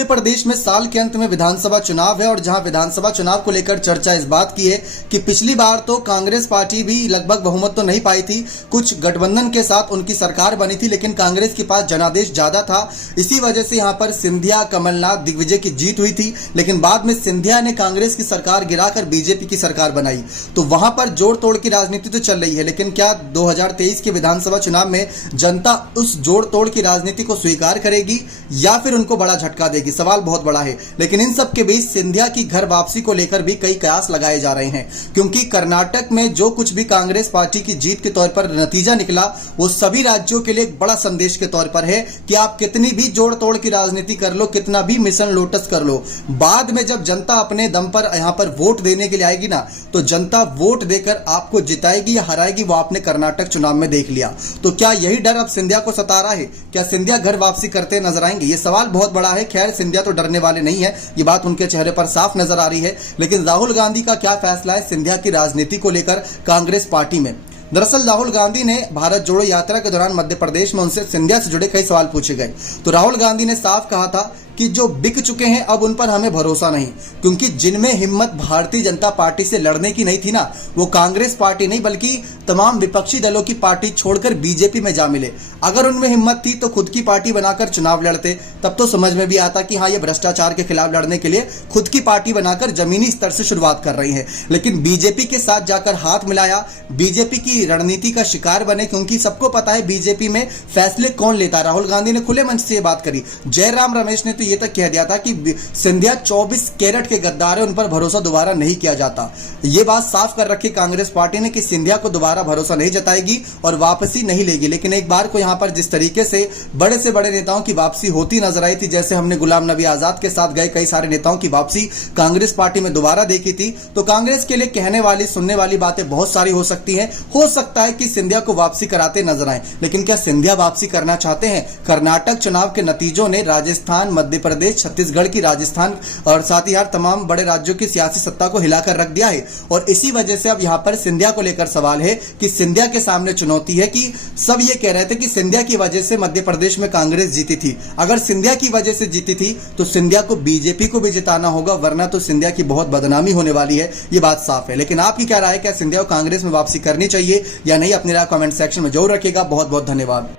मध्य प्रदेश में साल के अंत में विधानसभा चुनाव है और जहां विधानसभा चुनाव को लेकर चर्चा इस बात की है कि पिछली बार तो कांग्रेस पार्टी भी लगभग बहुमत तो नहीं पाई थी, कुछ गठबंधन के साथ उनकी सरकार बनी थी, लेकिन कांग्रेस के पास जनादेश ज्यादा था। इसी वजह से यहां पर सिंधिया, कमलनाथ, दिग्विजय की जीत हुई थी। लेकिन बाद में सिंधिया ने कांग्रेस की सरकार गिराकर बीजेपी की सरकार बनाई, तो वहां पर जोड़ तोड़ की राजनीति तो चल रही है। लेकिन क्या 2023 के विधानसभा चुनाव में जनता उस जोड़ तोड़ की राजनीति को स्वीकार करेगी या फिर उनको बड़ा झटका देगी? सवाल बहुत बड़ा है। लेकिन इन सब के बीच सिंधिया की घर वापसी को लेकर भी कई कयास लगाए जा रहे हैं, क्योंकि कर्नाटक में जो कुछ भी कांग्रेस पार्टी की जीत के तौर पर नतीजा निकला, वो सभी राज्यों के लिए एक बड़ा संदेश के तौर पर है कि आप कितनी भी जोड़ तोड़ की राजनीति कर लो, कितना भी मिशन लोटस कर लो, बाद में जब जनता अपने दम पर यहां पर वोट देने के लिए आएगी ना, तो जनता वोट देकर आपको जिताएगी या हराएगी, वो आपने कर्नाटक चुनाव में देख लिया। तो क्या यही डर अब सिंधिया को सता रहा है? क्या सिंधिया घर वापसी करते नजर आएंगे? ये सवाल बहुत बड़ा है। खैर, सिंधिया तो डरने वाले नहीं है, ये बात उनके चेहरे पर साफ नजर आ रही है। लेकिन राहुल गांधी का क्या फैसला है सिंधिया की राजनीति को लेकर कांग्रेस पार्टी में? दरअसल राहुल गांधी ने भारत जोड़ो यात्रा के दौरान मध्य प्रदेश में उनसे सिंधिया से जुड़े कई सवाल पूछे गए, तो राहुल गांधी ने साफ कहा था कि जो बिक चुके हैं अब उन पर हमें भरोसा नहीं, क्योंकि जिनमें हिम्मत भारतीय जनता पार्टी से लड़ने की नहीं थी ना, वो कांग्रेस पार्टी नहीं बल्कि तमाम विपक्षी दलों की पार्टी छोड़कर बीजेपी में जा मिले। अगर उनमें हिम्मत थी तो खुद की पार्टी बनाकर चुनाव लड़ते, तब तो समझ में भी आता कि हाँ, ये भ्रष्टाचार के खिलाफ लड़ने के लिए खुद की पार्टी बनाकर जमीनी स्तर से शुरुआत कर रही है। लेकिन बीजेपी के साथ जाकर हाथ मिलाया, बीजेपी की रणनीति का शिकार बने, क्योंकि सबको पता है बीजेपी में फैसले कौन लेता। राहुल गांधी ने खुले मंच से यह बात करी। जयराम रमेश ने तो ये तक कह दिया था कि सिंधिया 24 कैरेट के गद्दार है, उन पर भरोसा दोबारा नहीं किया जाता। ये बात साफ कर रखी कांग्रेस पार्टी ने कि सिंधिया को दोबारा भरोसा नहीं जताएगी और वापसी नहीं लेगी। लेकिन एक बार को यहां पर जिस तरीके से बड़े नेताओं की वापसी होती नजर आई थी, जैसे हमने गुलाम नबी आजाद के साथ गए कई सारे नेताओं की वापसी कांग्रेस पार्टी में दोबारा देखी थी, तो कांग्रेस के लिए कहने वाली, सुनने वाली बातें बहुत सारी हो सकती हैं। हो सकता है कि सिंधिया को वापसी कराते नजर आए, लेकिन क्या सिंधिया वापसी करना चाहते हैं? कर्नाटक चुनाव के नतीजों ने राजस्थान, मध्य प्रदेश, छत्तीसगढ़ की राजस्थान और साथ ही तमाम बड़े राज्यों की सियासी सत्ता को हिलाकर रख दिया है। और इसी वजह से अब यहां पर सिंधिया को लेकर सवाल है कि सिंधिया के सामने चुनौती है कि सब ये कह रहे थे कि सिंधिया की वजह से मध्य प्रदेश में कांग्रेस जीती थी। अगर सिंधिया की वजह से जीती थी तो सिंधिया को बीजेपी को भी जिताना होगा, वरना तो सिंधिया की बहुत बदनामी होने वाली है, ये बात साफ है। लेकिन आपकी क्या राय है? क्या सिंधिया को कांग्रेस में वापसी करनी चाहिए या नहीं? अपनी राय कमेंट सेक्शन में जरूर रखिएगा। बहुत बहुत धन्यवाद।